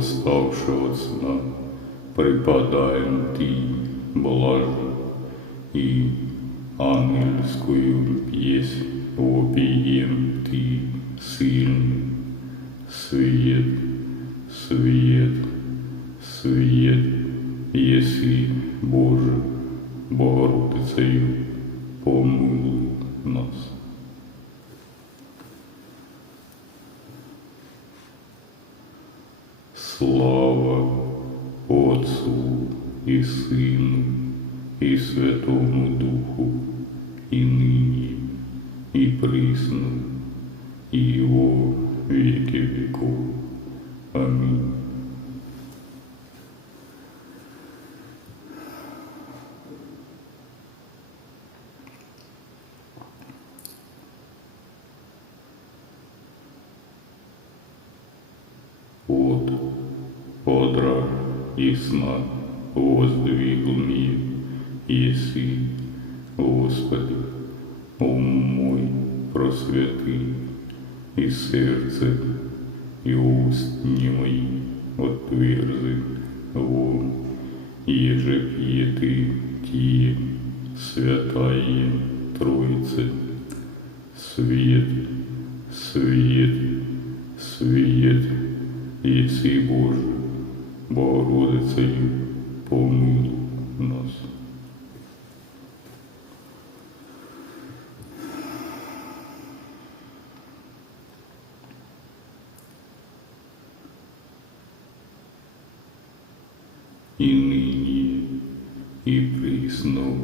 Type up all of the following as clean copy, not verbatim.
восставши от сна, припадаем Ты, блажен, и ангельскую песнь вопием Ты, сильный, свет, свет, свет, еси, Боже, Богородицею, помилуй нас. Слава Отцу і Сину, і Святому Духу, і нині, і присно, і во віки віков. Амінь. Вот, подра и сна воздвигл мир, еси, Господи, ум мой просвети, и сердце, и уст не мои отверзи вон, еже пье Ты тие, святая Троице, свет, свет, свет, еси, Боже, Богородицею, помилуй нас. И ныне, и присно,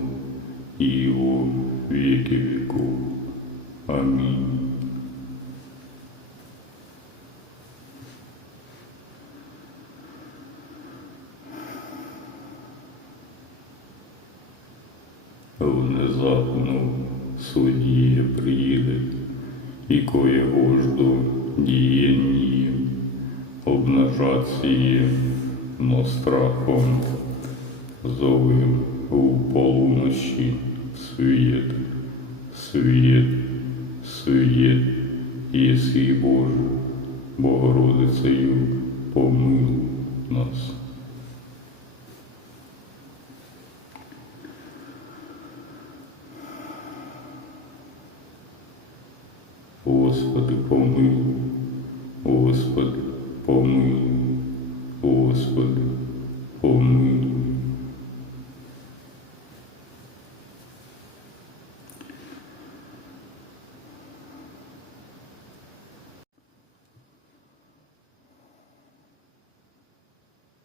и во веки веков. Аминь. Внезапно судья приедет, и коего жду деянием обнажать сие, но страхом зовем у полуночи свет, свет, свет, еси, Боже, Богородицею, помилуй нас. Господи, помилуй.